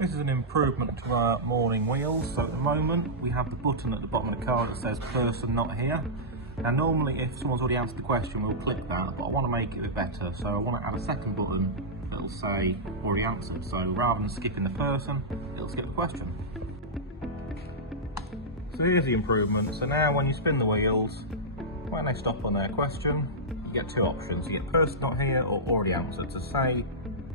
This is an improvement to our morning wheels. So at the moment we have the button at the bottom of the car that says person not here. Now normally if someone's already answered the question we'll click that, but I want to make it a bit better, so I want to add a second button that'll say already answered. So rather than skipping the person, it'll skip the question. So here's the improvement. So now when you spin the wheels, when they stop on their question, you get two options. You get person not here or already answered. So say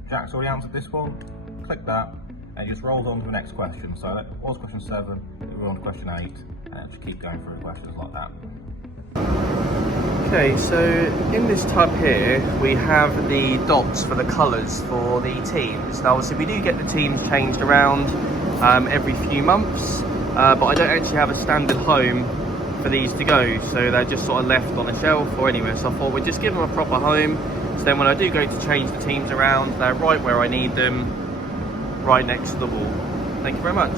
Jack's already answered this one, click that, and it just rolls on to the next question. So that was question 7, we're on to question 8, and just keep going through questions like that. Okay, so in this tab here, we have the dots for the colours for the teams. Now obviously we do get the teams changed around every few months, but I don't actually have a standard home for these to go, so they're just sort of left on a shelf or anywhere. So I thought we'd just give them a proper home, so then when I do go to change the teams around, they're right where I need them, right next to the wall. Thank you very much.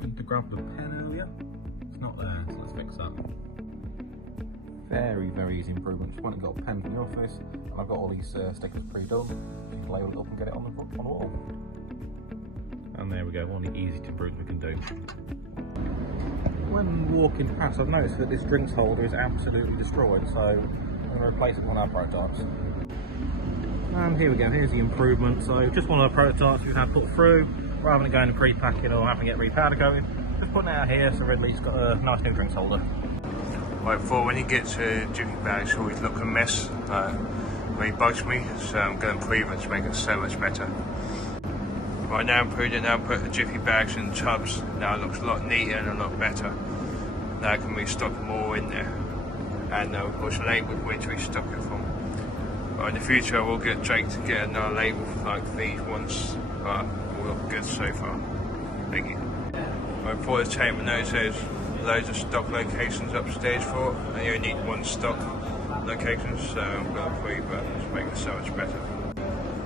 Went to grab the pen earlier, it's not there, so let's fix that. Very easy improvement. Just went and got a pen from the office, and I've got all these stickers pre-done. You can label it up and get it on the wall. And there we go, one of the easiest improvements we can do. When walking past, I've noticed that this drinks holder is absolutely destroyed, so I'm going to replace it with one of our prototypes. And here we go, here's the improvement. So just one of the prototypes we've had put through, rather than going to pre-packing or having to get repowder coated, just putting it out here so Ridley's got a nice new drinks holder. Right, for when you get to Jiffy bags, it always look a mess. Really bugs me, so I'm going to improve it to make it so much better. Right now, put the Jiffy bags in tubs. Now it looks a lot neater and a lot better. Now I can restock more in there, and push a label with which we stock it from. But in the future, we'll get Jake to get another label like these ones, but all look good so far. Thank you. Right, for the chamber notes, there's loads of stock locations upstairs for it, and you only need one stock location, so I'm going to improve it to make it so much better.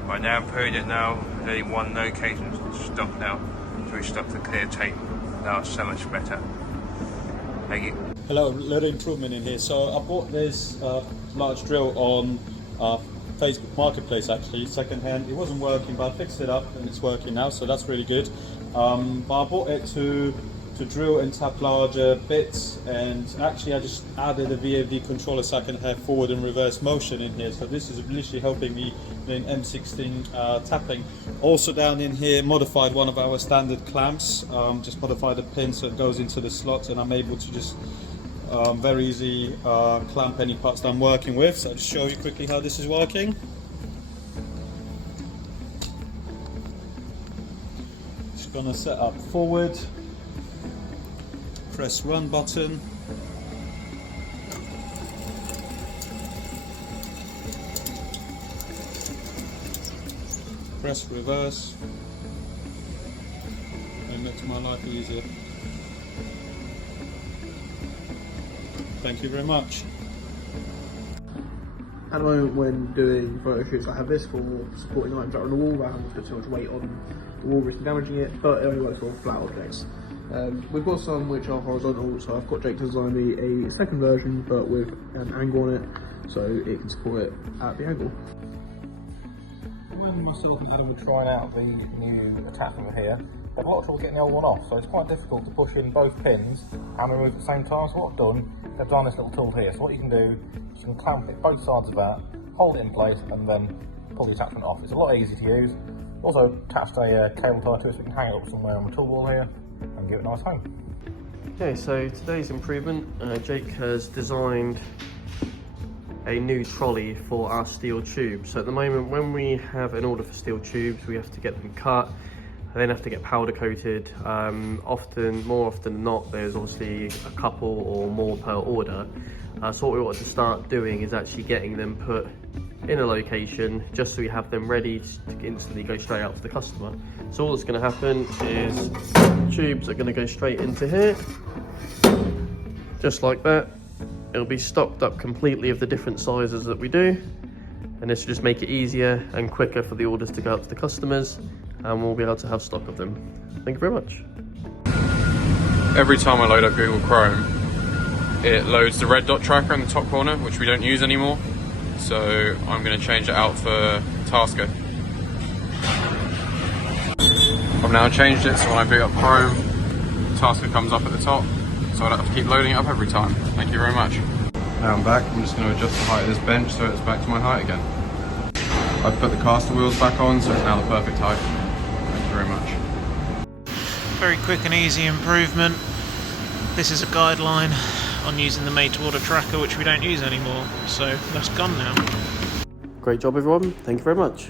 Right now, I'm putting it now, there's only one location stock now, so we stock the clear tape. Now it's so much better. Thank you. Hello, a little improvement in here. So I bought this large drill on Facebook Marketplace, actually, second hand. It wasn't working, but I fixed it up and it's working now, so that's really good. But I bought it to drill and tap larger bits, and actually I just added a VFD controller so I can have forward and reverse motion in here. So this is literally helping me in M16 tapping. Also down in here, modified one of our standard clamps, just modified the pin so it goes into the slot, and I'm able to just very easy clamp any parts that I'm working with. So I'll just show you quickly how this is working. Just gonna set up forward, press run button, press reverse, and it makes my life easier. Thank you very much. At the moment, when doing photo shoots, I have this for supporting items that are on the wall, rather than put too much weight on the wall, risking damaging it, but it only works for flat objects. We've got some which are horizontal, so I've got Jake to design me a second version, but with an angle on it, so it can support it at the angle. When myself and Adam were trying out the new attachment here, I've got trouble getting the old one off, so it's quite difficult to push in both pins and remove at the same time. So what I've done, I've done this little tool here. So what you can do, you can clamp it both sides of that, hold it in place, and then pull the attachment off. It's a lot easier to use. Also attached a cable tie to it so you can hang it up somewhere on the tool wall here and give it a nice home. Okay, so today's improvement, Jake has designed a new trolley for our steel tubes. So at the moment, when we have an order for steel tubes, we have to get them cut, and then have to get powder coated. More often than not, there's obviously a couple or more per order. So what we want to start doing is actually getting them put in a location, just so we have them ready to instantly go straight out to the customer. So all that's going to happen is tubes are going to go straight into here, just like that. It'll be stocked up completely of the different sizes that we do, and this will just make it easier and quicker for the orders to go out to the customers, and we'll be able to have stock of them. Thank you very much. Every time I load up Google Chrome, it loads the red dot tracker in the top corner, which we don't use anymore. So I'm going to change it out for Tasker. I've now changed it so when I boot up Chrome, Tasker comes up at the top, so I don't have to keep loading it up every time. Thank you very much. Now I'm back, I'm just going to adjust the height of this bench so it's back to my height again. I've put the caster wheels back on, so it's now the perfect height. Thank you very much. Very quick and easy improvement. This is a guideline on using the made to order tracker, which we don't use anymore, so that's gone now. Great job everyone, thank you very much.